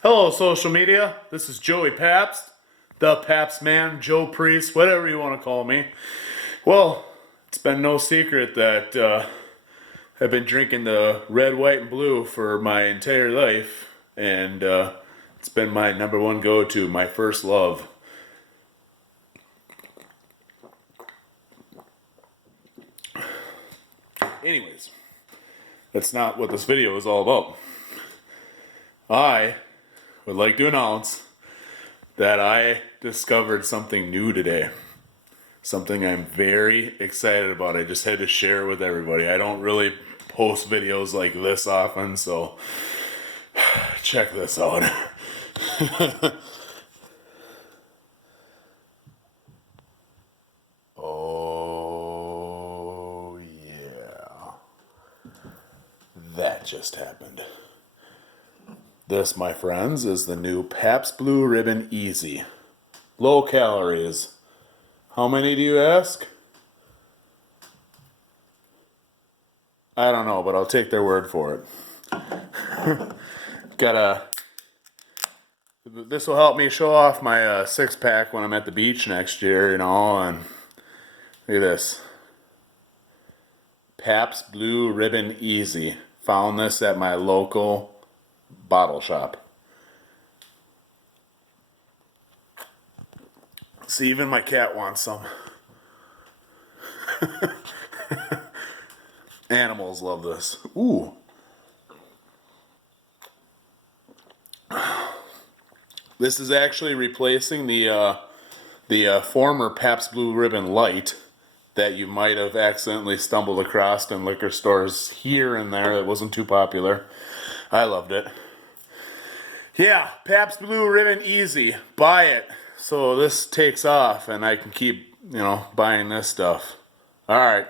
Hello, social media. This is Joey Pabst, the Pabst Man, Joe Priest, whatever you want to call me. Well, it's been no secret that I've been drinking the red, white, and blue for my entire life, and it's been my number one go-to, my first love. Anyways, that's not what this video is all about. I would like to announce that I discovered something new today. Something I'm very excited about. I just had to share it with everybody. I don't really post videos like this often, so check this out. Oh, yeah. That just happened. This, my friends, is the new Pabst Blue Ribbon Easy. Low calories. How many do you ask? I don't know, but I'll take their word for it. This will help me show off my six-pack when I'm at the beach next year, and look at this. Pabst Blue Ribbon Easy. Found this at my local bottle shop. See, even my cat wants some. Animals love this. Ooh. This is actually replacing the former Pabst Blue Ribbon Light that you might have accidentally stumbled across in liquor stores here and there. That wasn't too popular. I loved it. Yeah, Pabst Blue Ribbon Easy. Buy it so this takes off and I can keep, buying this stuff. All right.